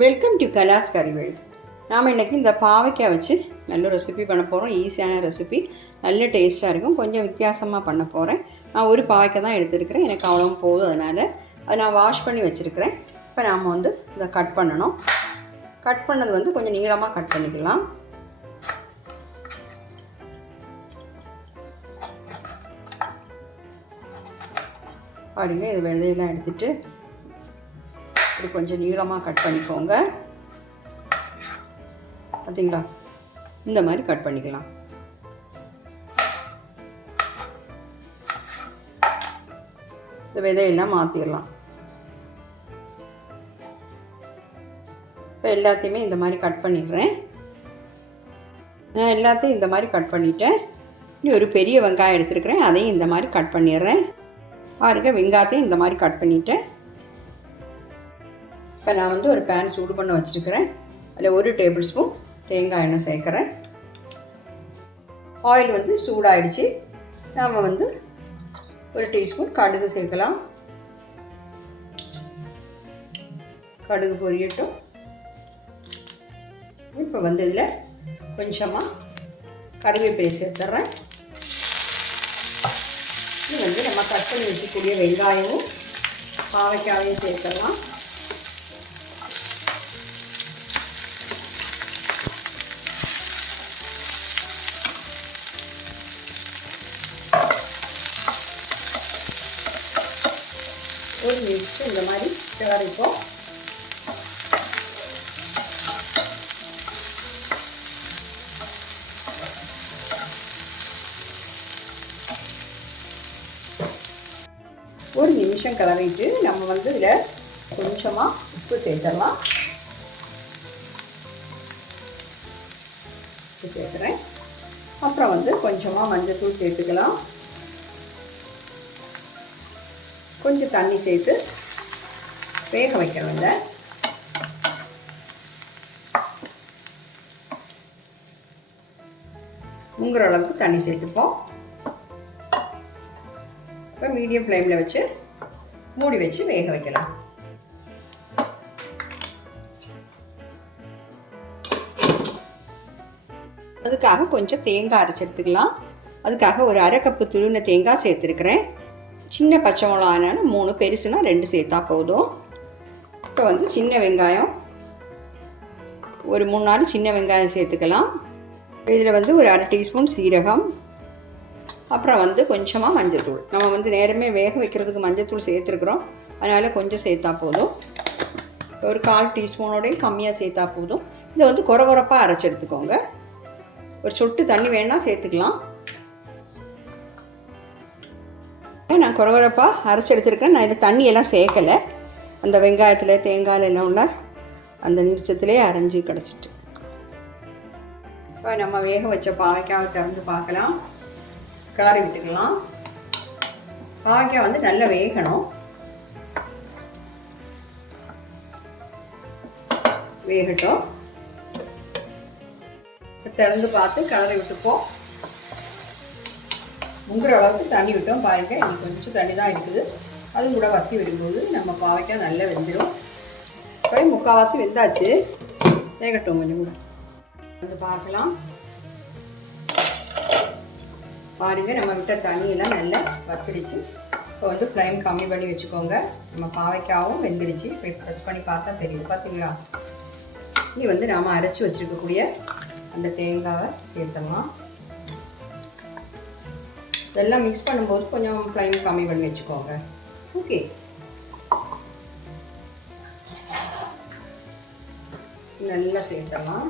Welcome to கலாஸ் கறிவேல் நாம் இன்றைக்கி இந்த பாவைக்காய் வச்சு நல்ல ரெசிபி பண்ண போகிறோம் ஈஸியான ரெசிபி நல்ல டேஸ்ட்டாக இருக்கும். கொஞ்சம் வித்தியாசமாக பண்ண போகிறேன் நான் ஒரு பாவைக்காய் தான் எடுத்துருக்கிறேன். எனக்கு அவ்வளோ போதும் அதனால். அதை நான் வாஷ் பண்ணி வச்சுருக்கிறேன். இப்போ நாம் வந்து இதை கட் பண்ணணும். கட் பண்ணது வந்து கொஞ்சம் நீளமாக கட் பண்ணிக்கலாம். பாருங்கள் இது விதையெல்லாம் எடுத்துகிட்டு இப்படி கொஞ்சம் நீளமாக கட் பண்ணிக்கோங்க. பார்த்தீங்களா இந்த மாதிரி கட் பண்ணிக்கலாம். இந்த விதையெல்லாம் மாற்றிடலாம் இப்போ எல்லாத்தையுமே இந்த மாதிரி கட் பண்ணிடுறேன். நான் எல்லாத்தையும் இந்த மாதிரி கட் பண்ணிட்டேன். இனி ஒரு பெரிய வெங்காயம் எடுத்துருக்கிறேன். அதையும் இந்த மாதிரி கட் பண்ணிடுறேன். பாருங்க வெங்காயத்தையும் இந்த மாதிரி கட் பண்ணிட்டேன். இப்போ நான் வந்து ஒரு பேன் சூடு பண்ண வச்சுருக்கிறேன். அதில் ஒரு டேபிள் ஸ்பூன் தேங்காய் எண்ணெய் சேர்க்குறேன். ஆயில் வந்து சூடாயிடுச்சு. நாம் வந்து ஒரு டீஸ்பூன் கடுகு சேர்க்கலாம். கடுகு பொரியட்டும். இப்போ வந்து இதில் கொஞ்சமாக கருவேப்பிலை சேர்த்துட்றேன் இது வந்து நம்ம கட் பண்ணி வச்சுக்கூடிய வெங்காயமும் பாவைக்காயும் சேர்த்துடலாம். ஒரு நிமிஷம் இந்த மாதிரி கிளறிப்போம் ஒரு நிமிஷம் கிளறிட்டு நம்ம வந்து இதில் கொஞ்சமாக உப்பு சேர்த்துடலாம். உப்பு சேர்க்குறேன். அப்புறம் வந்து கொஞ்சமாக மஞ்சள் தூள் சேர்த்துக்கலாம். கொஞ்சம் தண்ணி சேர்த்து வேக வைக்கணும் இல்லை முங்குற அளவுக்கு தண்ணி சேர்த்துப்போம். இப்போ மீடியம் ஃப்ளேமில் வச்சு மூடி வச்சு வேக வைக்கலாம். அதுக்காக கொஞ்சம் தேங்காய் அரைச்சி எடுத்துக்கலாம். அதுக்காக ஒரு அரை கப்பு துருவின தேங்காய் சேர்த்துருக்குறேன். சின்ன பச்சை மிளகானால மூணு பெருசுனா ரெண்டு சேர்த்தா போதும். இப்போ வந்து சின்ன வெங்காயம். ஒரு மூணு நாலு சின்ன வெங்காயம் சேர்த்துக்கலாம். இதில் வந்து ஒரு அரை டீஸ்பூன் சீரகம். அப்புறம் வந்து கொஞ்சமாக மஞ்சத்தூள். நம்ம வந்து நேரமே வேக வைக்கிறதுக்கு மஞ்சத்தூள் சேர்த்துருக்குறோம். அதனால் கொஞ்சம் சேர்த்தா போதும். ஒரு கால் டீஸ்பூனோடையும் கம்மியாக சேர்த்தா போதும். இதை வந்து குறகுறப்பாக அரைச்சி எடுத்துக்கோங்க. ஒரு சொட்டு தண்ணி வேணால் சேர்த்துக்கலாம். நான் குறகுறப்பாக அரைச்சி எடுத்துருக்கேன் நான் இதில் தண்ணியெல்லாம் சேர்க்கலை. அந்த வெங்காயத்தில் தேங்காயில் எல்லாம் உள்ள அந்த நிமிஷத்துலேயே அரைஞ்சி கிடச்சிட்டு. இப்போ நம்ம வேக வச்ச பாவைக்காவை திறந்து பார்க்கலாம். கிளறி விட்டுக்கலாம். பாவைக்காய் வந்து நல்லா வேகணும். வேகட்டும். திறந்து பார்த்து கிளறி விட்டுப்போம். முங்குற அளவுக்கு தண்ணி விட்டோம் பாருங்கள் இன்னைக்கு கொஞ்சம் தண்ணி தான் இருக்குது. அதுவும் கூட வத்தி விடும்போது நம்ம பாவைக்காய் நல்லா வெந்துடும் இப்போ முக்கால்வாசி வெந்தாச்சு. வேகட்டும் கொஞ்சம் கூட. வந்து பார்க்கலாம். பாருங்கள் நம்ம விட்ட தண்ணியெல்லாம் நல்லா வத்திடுச்சு. இப்போ வந்து ஃப்ளைம் கம்மி பண்ணி வச்சுக்கோங்க. நம்ம பாவைக்காவும் வெந்துடுச்சு. இப்போ ப்ரெஸ் பண்ணி பார்த்தா தெரியும். பார்த்தீங்களா இனி வந்து நாம் அரைச்சி வச்சுருக்கக்கூடிய அந்த தேங்காவை சேர்த்தலாம் இதெல்லாம் மிக்ஸ் பண்ணும்போது கொஞ்சம் ஃப்ளைம் கம்மி பண்ணி வச்சுக்கோங்க. ஓகே நல்லா சேர்த்தலாம்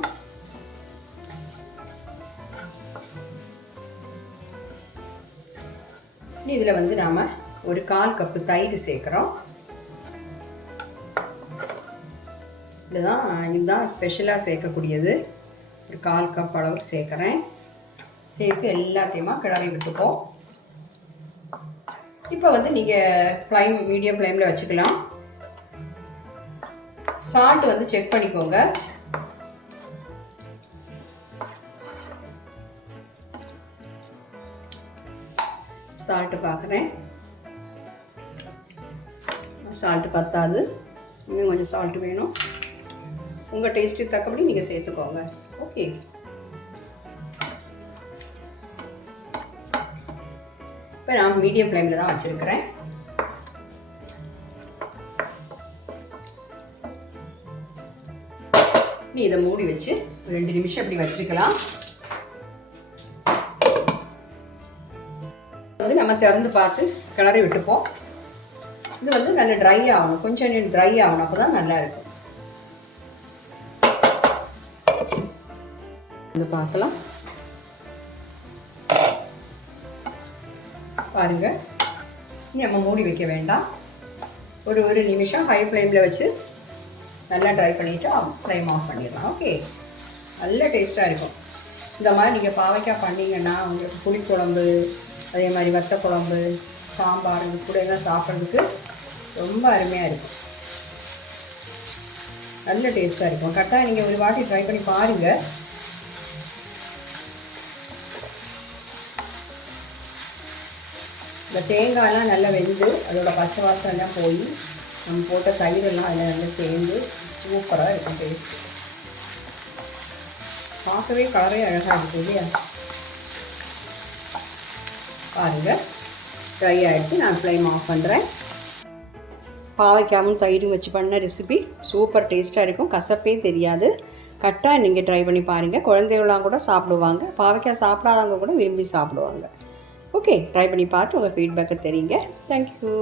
இதில் வந்து நாம் ஒரு கால் கப்பு தயிர் சேர்க்குறோம். இதுதான் இதுதான் ஸ்பெஷலாக சேர்க்கக்கூடியது. ஒரு கால் கப் அளவுக்கு சேர்க்குறேன். சேர்த்து எல்லாத்தையுமா கிளறி விட்டுப்போம். இப்போ வந்து நீங்கள் ஃப்ளைம் மீடியம் ஃப்ளைமில் வச்சுக்கலாம். சால்ட் வந்து செக் பண்ணிக்கோங்க. சால்ட்டு பார்க்குறேன் சால்ட்டு பத்தாது. இன்னும் கொஞ்சம் சால்ட் வேணும். உங்கள் டேஸ்ட்டுக்கு தக்கபடி நீங்கள் சேர்த்துக்கோங்க. ஓகே இப்போ நான் மீடியம் ஃப்ளேமில் தான் வச்சுருக்கிறேன். நீ இதை மூடி வச்சு ஒரு ரெண்டு நிமிஷம் இப்படி வச்சிருக்கலாம். வந்து நம்ம திறந்து பார்த்து கிளறி விட்டுப்போம். இது வந்து நல்ல ட்ரை ஆகணும். கொஞ்சம் ட்ரை ஆகணும். அப்போ தான் நல்லா இருக்கும். இது பார்க்கலாம். பாருங்கள் இனி நம்ம மூடி வைக்க வேண்டாம். ஒரு ஒரு நிமிஷம் ஹை ஃப்ளேமில் வச்சு நல்லா ட்ரை பண்ணிவிட்டு ஃப்ளேம் ஆஃப் பண்ணிடலாம். ஓகே நல்ல டேஸ்ட்டாக இருக்கும். இந்த மாதிரி நீங்கள் பாவைக்காய் பண்ணிங்கன்னா உங்களுக்கு புளிக்குழம்பு அதே மாதிரி வத்த குழம்பு சாம்பார் இது கூட எல்லாம் சாப்பிட்றதுக்கு ரொம்ப அருமையாக இருக்கும். நல்ல டேஸ்ட்டாக இருக்கும். கரெக்டாக நீங்கள் ஒரு வாட்டி ட்ரை பண்ணி பாருங்கள் இந்த தேங்காயெல்லாம் நல்லா வெந்து அதோடய பச்சை வாசம் எல்லாம் போய் நம்ம போட்ட தயிரெல்லாம் அதில் நல்லா சேர்ந்து சூப்பராக இருக்கும் டேஸ்ட் பார்க்கவே கலரே அழகாக இருக்குது இல்லையா? பாருங்கள் ட்ரை ஆகிடுச்சு நான் ஃப்ளேம் ஆஃப் பண்ணுறேன் பாவைக்காவும் தயிரும் வச்சு பண்ண ரெசிபி சூப்பர் டேஸ்ட்டாக இருக்கும். கசப்பே தெரியாது. கரெக்டாக நீங்கள் ட்ரை பண்ணி பாருங்கள் குழந்தைகளாம் கூட சாப்பிடுவாங்க. பாவைக்காய் சாப்பிடாதவங்க கூட விரும்பி சாப்பிடுவாங்க. ஓகே ட்ரை பண்ணி பார்த்து உங்கள் ஃபீட்பேக்கை தெரியுங்க. தேங்க்யூ